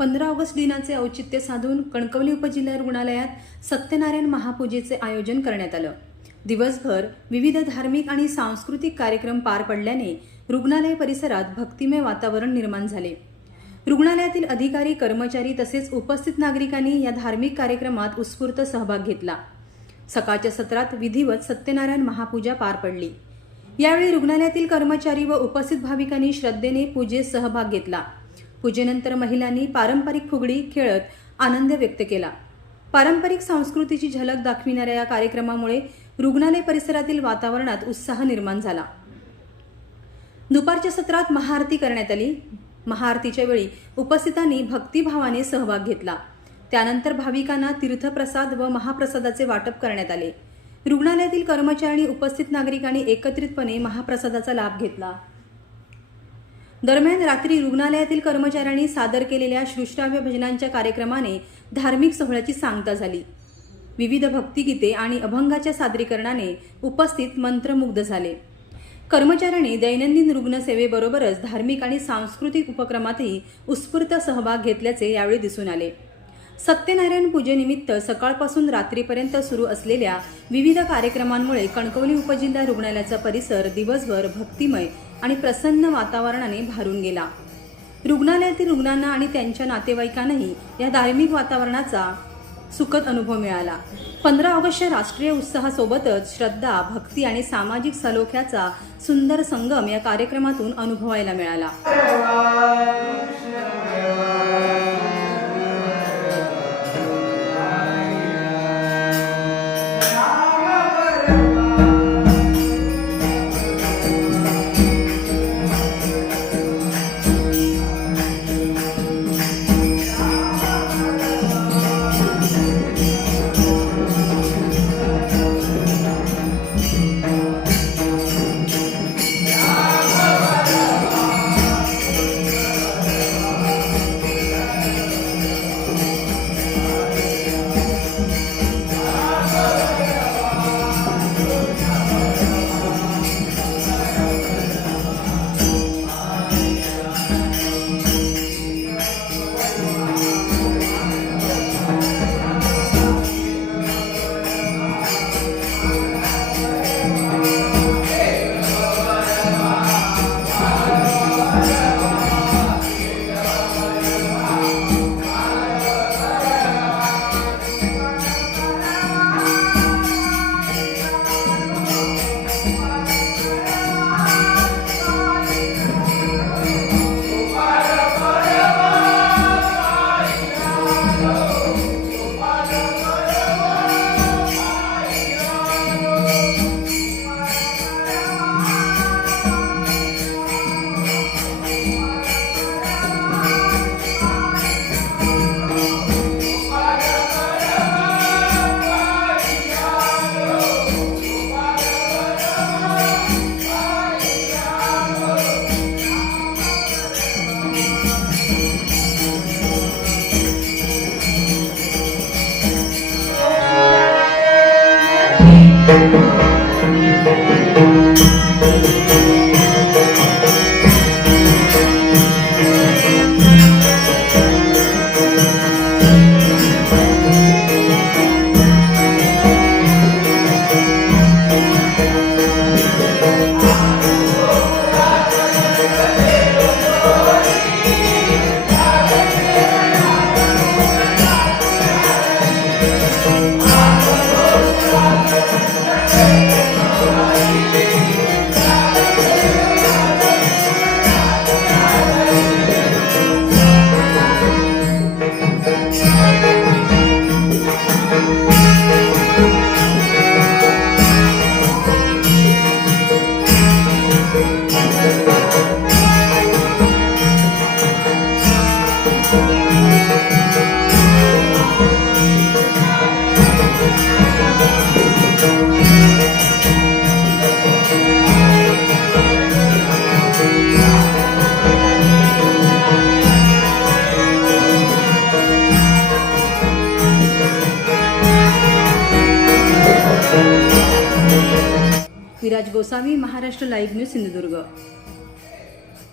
15 August दिनाचे औचित्य साधून कणकवली उपजिल्हा रुग्णालयात सत्यनारायण महापूजेचे आयोजन करण्यात आलं। दिवसभर विविध धार्मिक आणि सांस्कृतिक कार्यक्रम पार पडल्याने रुग्णालय परिसरात भक्तिमय वातावरण निर्माण झाले। रुग्णालयातील अधिकारी, कर्मचारी तसेच उपस्थित नागरिकांनी या धार्मिक कार्यक्रमात उत्स्फूर्त सहभाग घेतला। सकाळच्या सत्रात विधिवत सत्यनारायण महापूजा पार पडली। यावेळी रुग्णालयातील कर्मचारी व उपस्थित भाविकांनी श्रद्धेने पूजेत सहभाग घेतला। पूजेनंतर महिलांनी पारंपरिक फुगडी खेळत आनंद व्यक्त केला। पारंपरिक संस्कृतीची झलक दाखविणाऱ्या या कार्यक्रमामुळे रुग्णालय परिसरातील वातावरणात उत्साह निर्माण झाला। दुपारच्या सत्रात महाआरती करण्यात आली। महाआरतीच्या वेळी उपस्थितांनी भक्तिभावाने सहभाग घेतला। त्यानंतर भाविकांना तीर्थप्रसाद व महाप्रसादाचे वाटप करण्यात आले। रुग्णालयातील कर्मचारी आणि उपस्थित नागरिकांनी एकत्रितपणे महाप्रसादाचा लाभ घेतला। दरम्यान रात्री रुग्णालयातील कर्मचाऱ्यांनी सादर केलेल्या श्रुश्राव्य भजनांच्या कार्यक्रमाने धार्मिक सोहळ्याची सांगता झाली। विविध भक्तिगीते आणि अभंगाच्या सादरीकरणाने उपस्थित मंत्रमुग्ध झाले। कर्मचाऱ्यांनी दैनंदिन रुग्णसेवेबरोबरच धार्मिक आणि सांस्कृतिक उपक्रमातही उत्स्फूर्त सहभाग घेतल्याचे यावेळी दिसून आले। सत्यनारायण पूजेनिमित्त सकाळपासून रात्रीपर्यंत सुरू असलेल्या विविध कार्यक्रमांमुळे कणकवली उपजिल्हा रुग्णालयाचा परिसर दिवसभर भक्तिमय आणि प्रसन्न वातावरणाने भारून गेला। रुग्णालयातील रुग्णांना आणि त्यांच्या नातेवाईकांनाही या धार्मिक वातावरणाचा सुखद अनुभव मिळाला। 15 ऑगस्टच्या राष्ट्रीय उत्साहासोबतच श्रद्धा, भक्ती आणि सामाजिक सलोख्याचा सुंदर संगम या कार्यक्रमातून अनुभवायला मिळाला। Viraj Gosavi, Maharashtra live news, Sindhudurg.